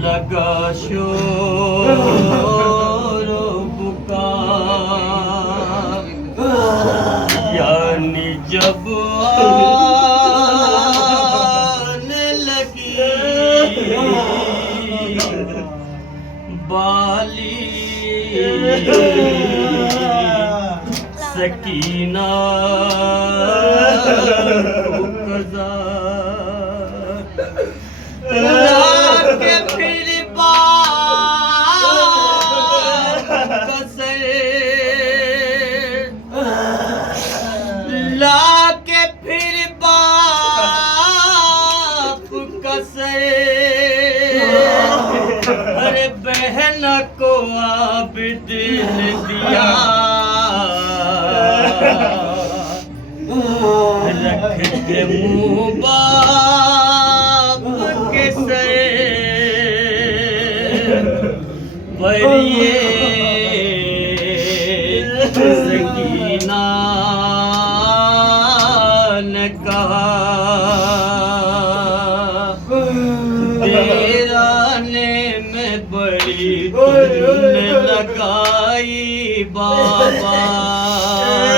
लगा शोर पुकार, यानी जब आने लगी बाली सकीना को कज़ा लाके फिर बाप कसर, लाके फिर बाप कसर, अरे बहन को आबिद ने दिया रख के मुँह बाप के सर पर ये सकीना ने कहा देराने में बड़ी तुमने लगाई बाबा,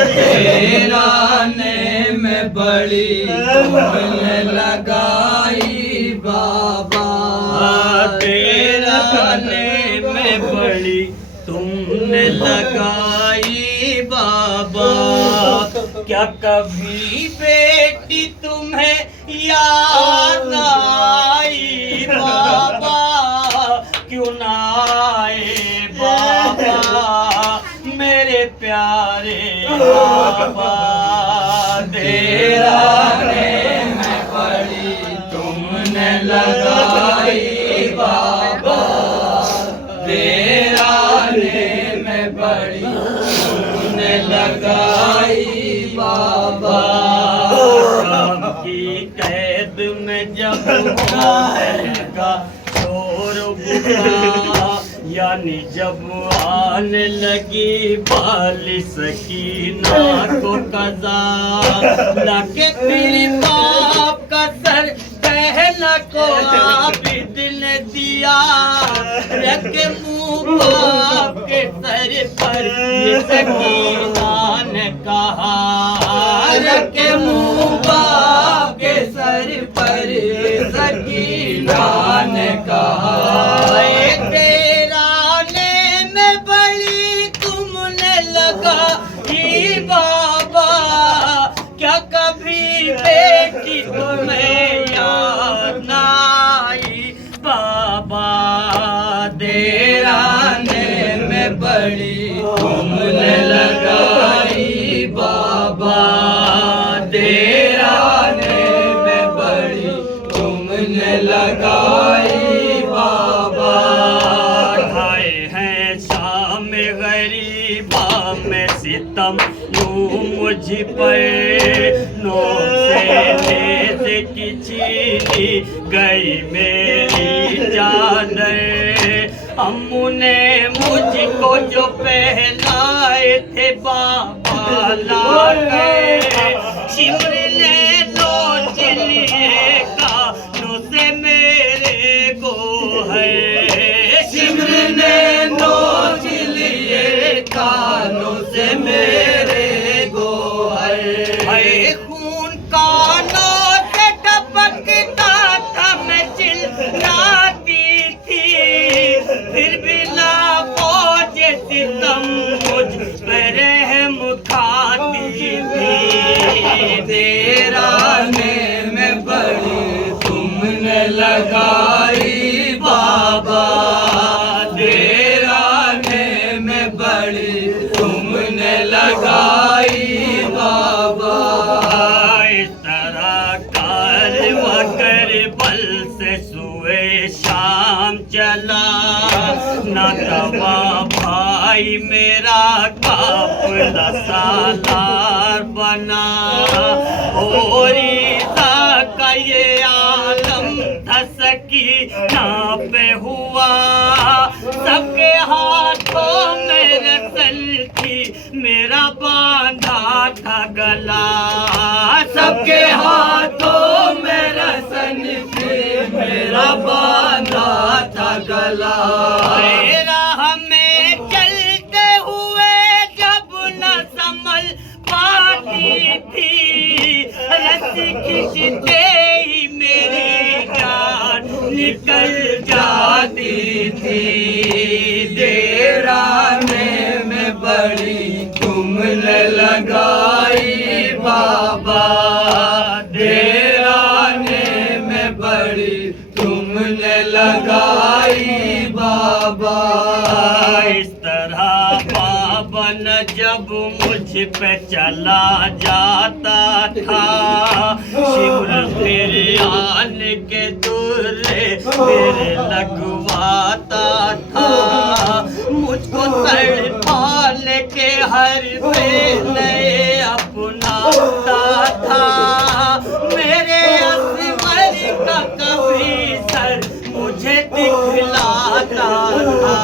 तेराने में बड़ी तुमने लगाई बाबा, तेराने में बड़ी तुमने लगाई बाबा। क्या कभी बेटी तुम्हें याद आई बाबा, क्यों ना आए बाबा मेरे प्यारे बाबा। तेराने में बड़ी तुमने लगाई बाबा, तेराने में बड़ी तुमने लगाई बाबा। शाम की कैद में जब होगा शोर बुका, यानी जब आने लगी बाली सकीना को कज़ा, लाके फिर बाप का सर बहन को आबिद ने दिया, रख मुँह बाप के सर पर ये सकीना ने कहा, रख मुँह बाप के सर पर ये सकीना ने कहा, तेराने में बड़ी तुमने लगाई बाबा, क्या कभी बेटी तुम्हें याद ना आई बाबा। तेराने में बड़ी तुमने लगाई बाबा, तेराने में बड़ी तुमने लगाई बाबा। ढाए हैं शाम गरीबा में सितम यूं मुझ पर, नोक से नेज़ की छीनी गई मेरी चादर। अम्मू ने मुझको जो पहनाए थे बाबा लाके, शिमर ने नोच लिए कानों से मेरे को है, शिमर ने नोच लिए कानों से मेरे गोहर, खून कानों से टपकता था मैं चिल्लाती थी, फिर भी ना फौज सितम मुझ पर रहम खाती थी। तेराने में बड़ी तुमने लगाई बाबा, तेराने में बड़ी तुमने लगाई बाबा। इस तरह कारवा कर बल से सुए शाम चला, ना तवा भाई मेरा काफिला सालार बना, और ईसा का ये आलम सकीना पे हुआ, सबके हाथों में रसल थी मेरा बांधा था गला, सबके हाथों में रसन थी मेरा बांधा था चला। राह में चलते हुए जब न संभल पाती थी, रस्सी खींचते ही मेरी जान निकल जाती थी। डेराने में बड़ी तुमने लगाई बाबा, डेराने में बड़ी तुमने लगाई बाबा। इस तरह बाबा न जब मुझ पे चला जाता था, शिवर फिर आन के दूरे फिर लगवाता था। मुझको तड़पा लेके हर बेले अपनाता था। मेरे असवर का कभी सर मुझे दिखलाता था।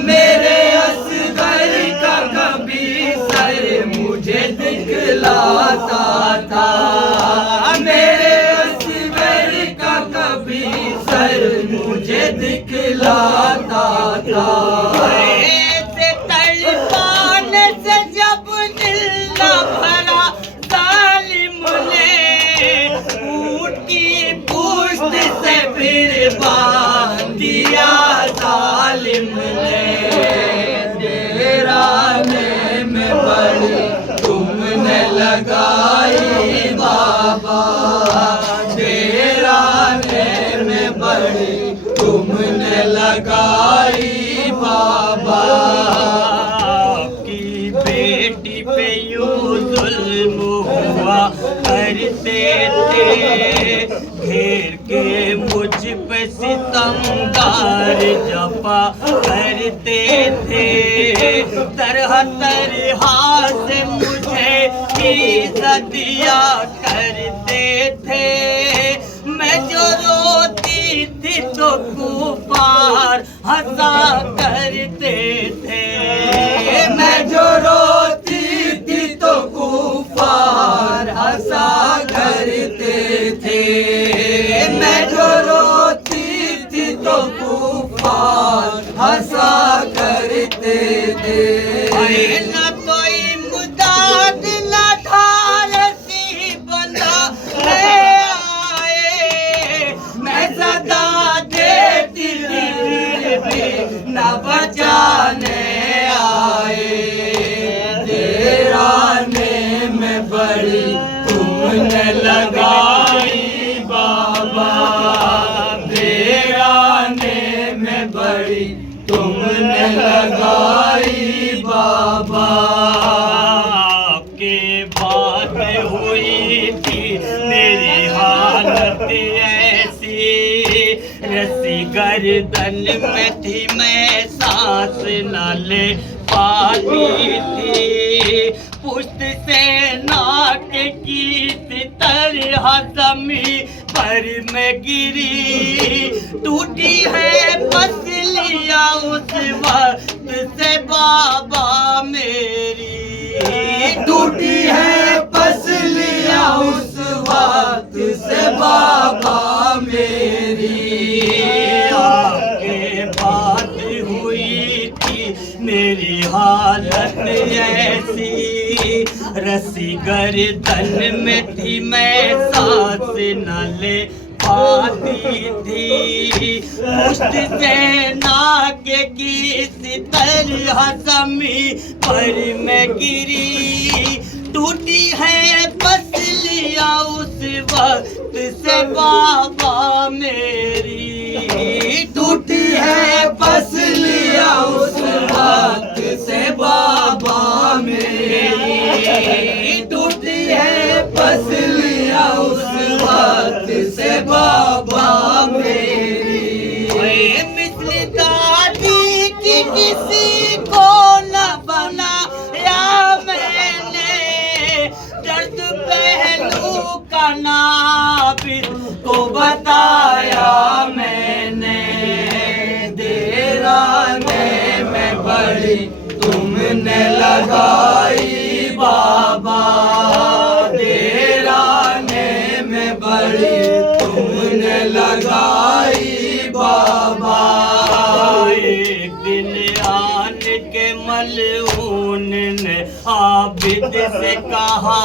मेरे असगर का कभी सर मुझे दिखलाता था। मेरे असगर का कभी सर मुझे दिखलाता था। ऐसे तड़पाने से जब दिल न भरा जालिम ने, ऊँट की पुश्त से फिर बांध दिया जालिम ने। डेराने में बड़ी तुमने लगाई बाबा, डेराने में बड़ी तुमने लगाई बाबा। की बेटी पे यूं जुल्म हुआ करते थे, घेर के मुझ पे सितमगार जपा करते थे। तरह तरह से मुझे इज़्ज़त दिया करते थे। मैं जो रोती थी तो कुफार हंसा करते थे। मैं जो रोती थी तो कुफार हंसा करते थे। मैं जो रोती थी तो कुफार हंसा करते थे। न तो इमदाद न ढाल सी बंदा ले आए। मैं सदा देती थी न बचाने आए। डेराने में बड़ी तुमने लगाई बाबा, डेराने में बड़ी तुमने लगाई बाबा। के बाद हुई थी मेरी हालत ऐसी, रस्सी गर्दन में थी मैं सांस न ले पाती थी। पुष्ट से नाक की तरह जमी पर मैं गिरी। टूटी है पसलियां उस वक्त से बाबा मेरी। टूटी है पसलियां उस वक्त से बाबा मेरी। आपके बात हुई थी मेरी हालत ऐसी, रस्सी गर्दन में थी मैं सांस न ले पाती थी। मुश्त से नाक की तरह जमी पर मैं गिरी। टूटी है पसलियां उस वक्त से बाबा मेरी। टूटी है पसलियां उस वक्त से बाबा मेरी। टूटी है पसलियां उस वक्त से बाबा मेरी। मिस्र दादी की किसी को न बनाया मैंने। दर्द पहलू का नाबिल को बताया मैंने। डेराने में बड़ी तुमने लगाई बाबा, डेराने में बड़ी तुमने लगाई बाबा। आबिद से कहा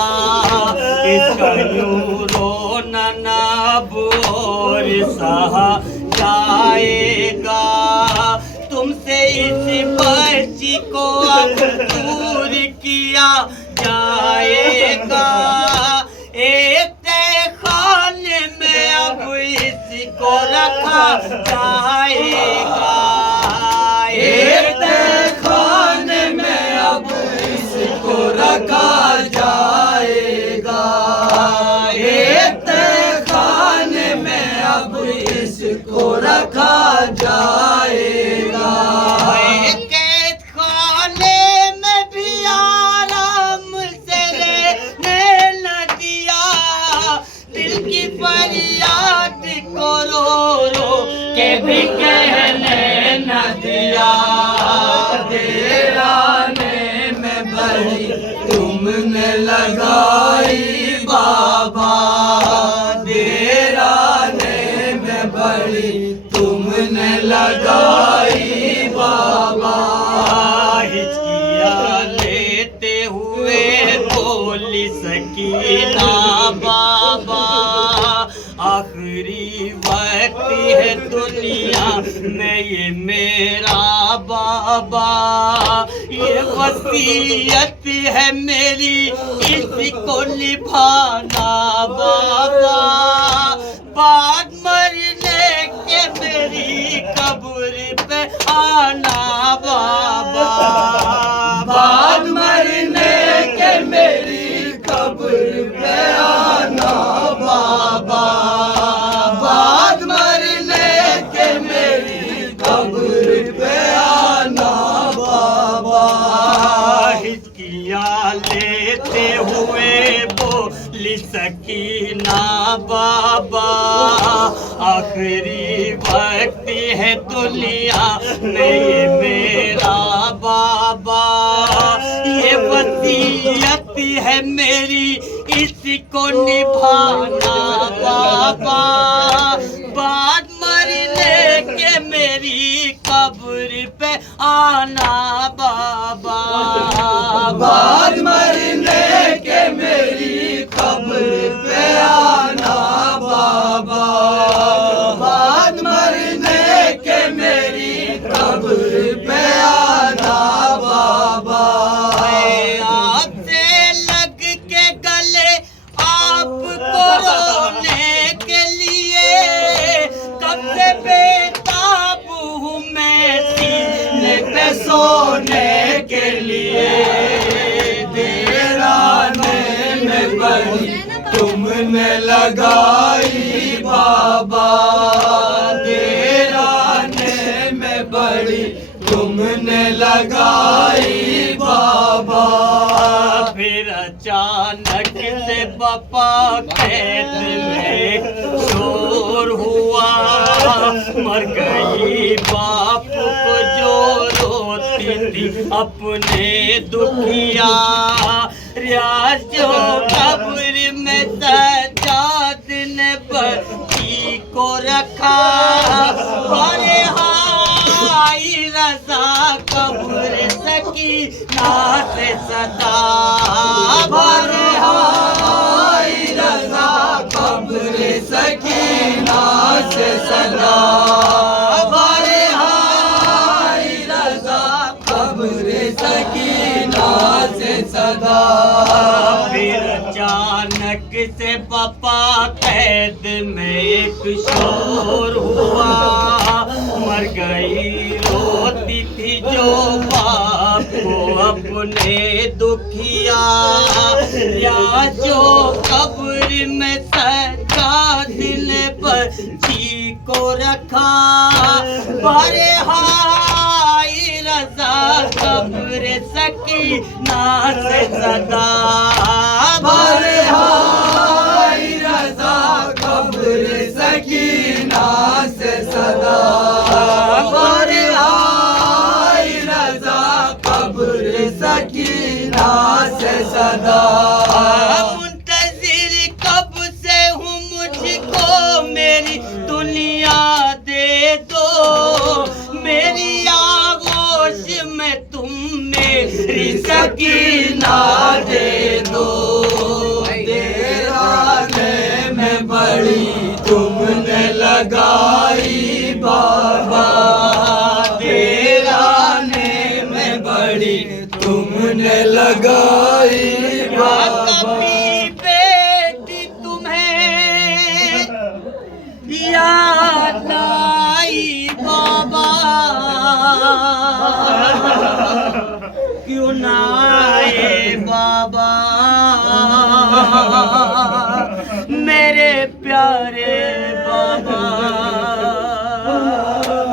इसका यूं रोना ना अब और सहा जाएगा, तुमसे इस बच्ची को अब दूर किया जाएगा। एक तहखाने में अब इसको रखा जाएगा, एक तहखाने में अब इसको रखा जाएगा, एक तहखाने में अब इसको रखा जाएगा। कैद खाने में भी आराम से रहने न दिया, दिल की फरियाद को रो रो के भी कहने न दिया। देराने में बड़ी तुमने लगाई बाबा, देराने में बड़ी तुमने लगाई बाबा। हिचकिया लेते हुए बोली सकीना बाबा, आखिरी वक्त है दुनिया में ये मेरा बाबा, ये वसीयत है मेरी इसको निभाना बाबा। बाद मरने के मेरी कब्र पे आना बाबा, बाद मरने के मेरी कब्र पे आना बाबा, बाद मरने के मेरी कब्र पे आना बाबा। हिचकिया लेते हुए बोली सकीना बाबा, आखिरी वक्त है दुनिया में ये मेरा बाबा, ये वसीयत है मेरी इसको निभाना बाबा। बाद मरने के मेरी कब्र पे आना बाबा, बाद मरने के मेरी कब्र पे आना बाबा, बाद मरने के मेरी कब्र पे आना बाबा। आपसे लग के गले आपको रोने के लिए, कब से बेताब हूँ मैं सीने पे सोने के लिए। देराने में बड़ी तुमने लगाई बाबा, देराने में बड़ी तुमने लगाई बाबा। फिर अचानक से बापा कैद में शोर हुआ, मर गई बाप को जो रोती थी अपने दुखिया। रियाज जो कब्र में सजाद ने बच्ची को रखा, अरे हाय रजा कब्र सकीना से सदा, अरे हाय रजा कब्र सकीना से सदा, अरे हाय रजा कब्र सकीना से सदा। फिर अचानक से पापा कैद में एक शोर हुआ, मर गई रोती थी जो बाप को अपने दुखिया। या जो कब्र में सजा दिल पर जी को रखा, बड़े हाय रजा कब्र सकीना से सदा, अरे हाय रजा कब्र सकीना से सदा, अरे हाय रजा कब्र सकीना से सदा। मुंतजिर कब से हूँ मुझको मेरी दुनिया दे दो, मेरी आगोश में तुम मेरी सकीना लगाई बाबा, तेरा ने में बड़ी तुमने लगाई बाबा। कभी बेटी तुम्हें याद आई बाबा, क्यों ना आए बाबा मेरे प्यारे